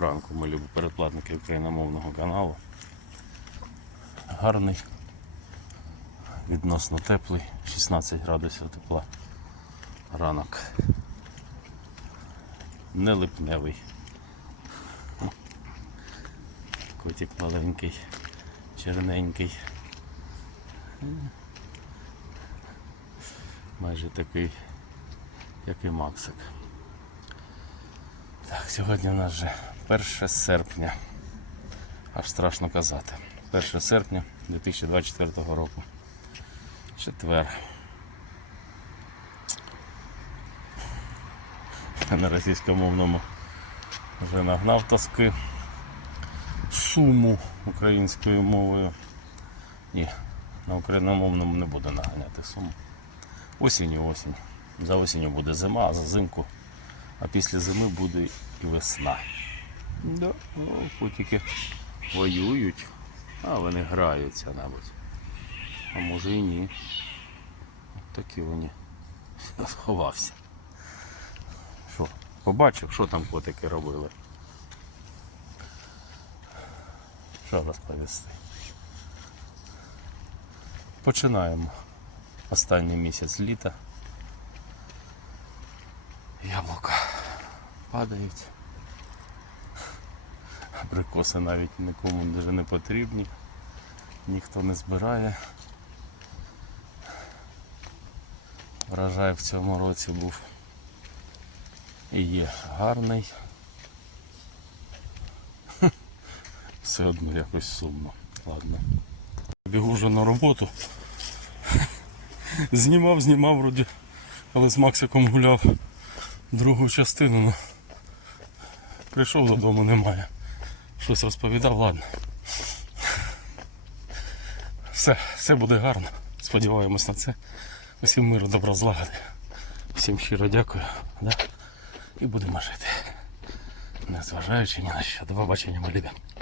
Ранку, ми любі передплатники україномовного каналу. Гарний, відносно теплий, 16 градусів тепла. Ранок. Не липневий. Котик маленький, черненький. Майже такий, як і Максик. Так, сьогодні у нас вже 1 серпня. Аж страшно казати. 1 серпня 2024 року. Четвер. На російськомовному вже нагнав тоски. Суму українською мовою. Ні, на україномовному не буду наганяти суму. Осінь і осінь. За осінню буде зима, а за зимку а після зими буде і весна. Да. Ну, котики воюють, а вони граються, мабуть. А може і ні. От такі вони. Сховався. Що, побачив, що там котики робили? Що розповісти? Починаємо останній місяць літа. Яблука падають. Абрикоси навіть нікому дуже не потрібні. Ніхто не збирає. Врожай в цьому році був і є гарний. Все одно якось сумно. Ладно. Бігу вже на роботу. Знімав, знімав вроді, але з Максиком гуляв другу частину. Ну, прийшов додому, немає. Щось розповідав, ладно. Все, все буде гарно. Сподіваємось на це. Усім миру, добра злагоди. Всім щиро дякую. Да? І будемо жити. Незважаючи ні на що. До побачення, ми любі. Пока.